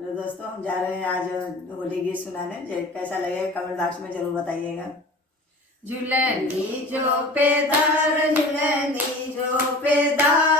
Hello दोस्तों, हम जा रहे हैं आज होली गीत सुनाने। कैसा लगेगा कमेंट बॉक्स में जरूर बताइएगा। झूलनी जो पेदार झूलनी जो पेदार